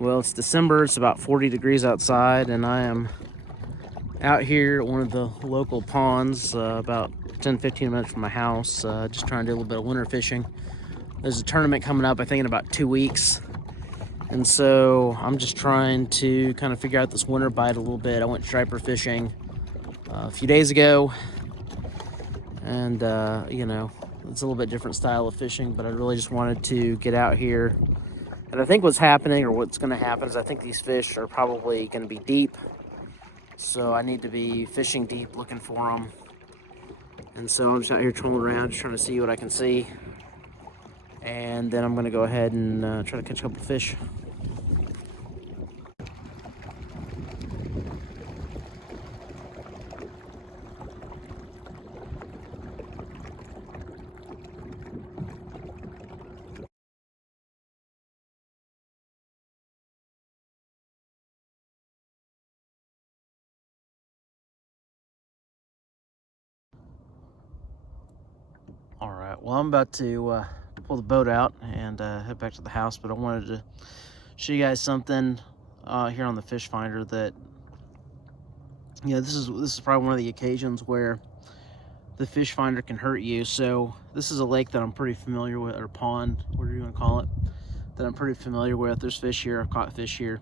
Well, it's December, it's about 40 degrees outside, and I am out here at one of the local ponds about 10-15 minutes from my house, just trying to do a little bit of winter fishing. There's a tournament coming up, I think, in about 2 weeks, and so I'm just trying to kind of figure out this winter bite a little bit. I went striper fishing a few days ago, and it's a little bit different style of fishing, but I really just wanted to get out here. And I think what's happening, or what's going to happen, is I think these fish are probably going to be deep. So I need to be fishing deep, looking for them. And so I'm just out here trolling around, just trying to see what I can see. And then I'm going to go ahead and try to catch a couple fish. All right, well, I'm about to pull the boat out and head back to the house, but I wanted to show you guys something here on the fish finder that, this is probably one of the occasions where the fish finder can hurt you. So this is a lake that I'm pretty familiar with, or pond, whatever you want to call it, that I'm pretty familiar with. There's fish here, I've caught fish here.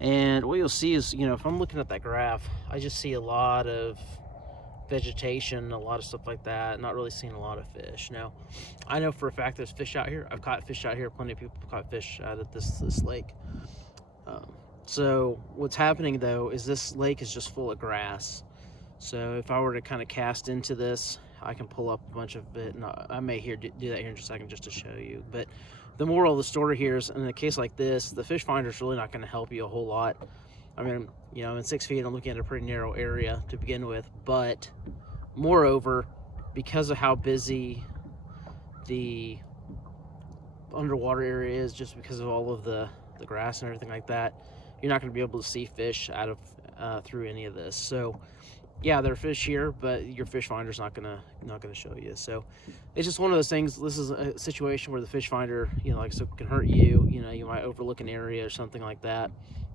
And what you'll see is, if I'm looking at that graph, I just see a lot of vegetation, a lot of stuff like that, not really seeing a lot of fish. Now, I know for a fact there's fish out here. I've caught fish out here. Plenty of people caught fish out at this lake. So what's happening though is this lake is just full of grass. So if I were to kind of cast into this, I can pull up a bunch of it, and I may do that here in just a second just to show you. But the moral of the story here is, in a case like this, the fish finder is really not going to help you a whole lot. I mean, I'm in 6 feet, I'm looking at a pretty narrow area to begin with, but moreover, because of how busy the underwater area is, just because of all of the grass and everything like that, you're not going to be able to see fish out of through any of this. So yeah, there are fish here, but your fish finder's not gonna show you. So it's just one of those things. This is a situation where the fish finder, can hurt you. You might overlook an area or something like that,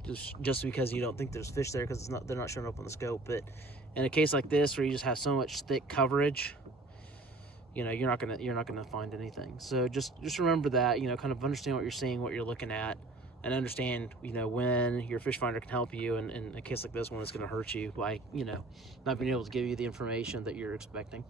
just because you don't think there's fish there, because they're not showing up on the scope. But in a case like this, where you just have so much thick coverage, you're not gonna find anything. So just remember that, kind of understand what you're seeing, what you're looking at, and understand, when your fish finder can help you, and in a case like this one, it's going to hurt you by, not being able to give you the information that you're expecting.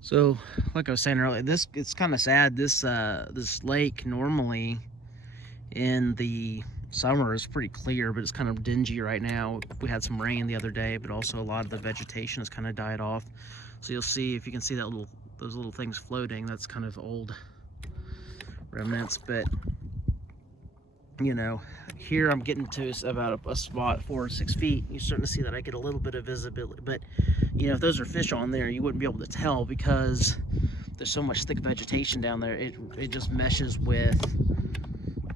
So, like I was saying earlier, it's kind of sad. This lake normally in the summer is pretty clear, but it's kind of dingy right now. We had some rain the other day, but also a lot of the vegetation has kind of died off. So you'll see, if you can see those little things floating, that's kind of old remnants. But here I'm getting to about a spot 4 or 6 feet. You're starting to see that I get a little bit of visibility, but if those are fish on there, you wouldn't be able to tell, because there's so much thick vegetation down there. It just meshes with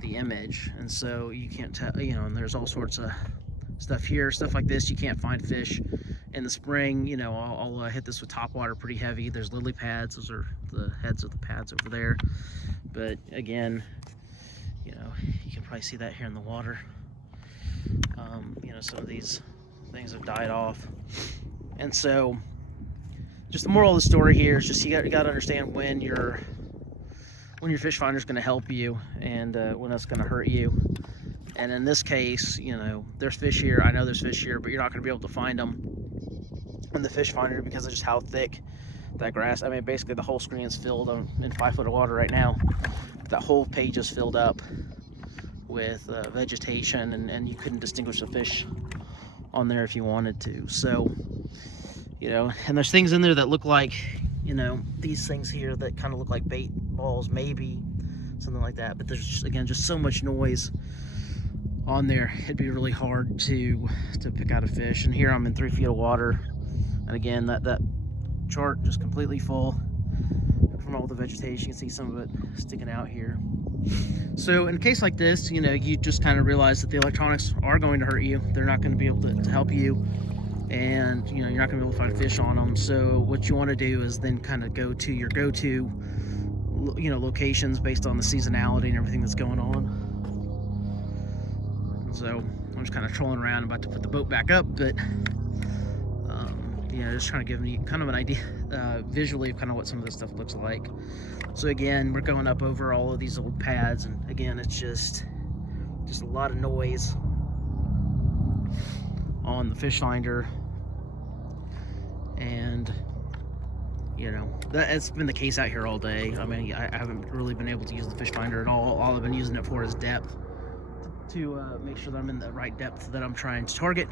the image, and so you can't tell. And there's all sorts of stuff here, stuff like this. You can't find fish in the spring. I'll hit this with top water pretty heavy. There's lily pads. Those are the heads of the pads over there. But again, you can probably see that here in the water. Some of these things have died off, and so just the moral of the story here is just you got to understand when your fish finder is going to help you, and when it's going to hurt you. And in this case, there's fish here. I know there's fish here, but you're not going to be able to find them in the fish finder because of just how thick that grass. I mean, basically the whole screen is filled. I'm in 5 foot of water right now. That whole page is filled up with vegetation, and you couldn't distinguish the fish on there if you wanted to. So, and there's things in there that look like, these things here that kind of look like bait balls, maybe something like that. But there's just so much noise on there, it'd be really hard to pick out a fish. And here I'm in 3 feet of water, and again, that chart just completely full from all the vegetation. You can see some of it sticking out here. So in a case like this, you just kind of realize that the electronics are going to hurt you. They're not going to be able to help you. and you know you're not going to be able to find fish on them. So what you want to do is then kind of go to your go-to, you know, locations based on the seasonality and everything that's going on. So I'm just kind of trolling around, about to put the boat back up, but you know, just trying to give you kind of an idea visually of kind of what some of this stuff looks like. So again, we're going up over all of these old pads, and again, it's just a lot of noise on the fish finder. And you know, that's been the case out here all day. I mean, I haven't really been able to use the fish finder at all. All I've been using it for is depth, to make sure that I'm in the right depth that I'm trying to target.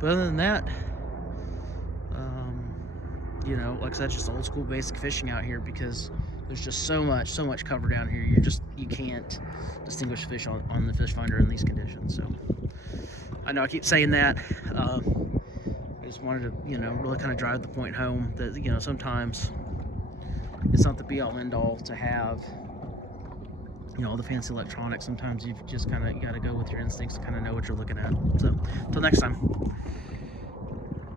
But other than that, you know, like I said, just old school basic fishing out here, because there's just so much cover down here. You can't distinguish fish on the fish finder in these conditions. So I know I keep saying that. I just wanted to, you know, really kind of drive the point home that, you know, sometimes it's not the be all end all to have, you know, all the fancy electronics. Sometimes you've just kind of got to go with your instincts to kind of know what you're looking at. So until next time.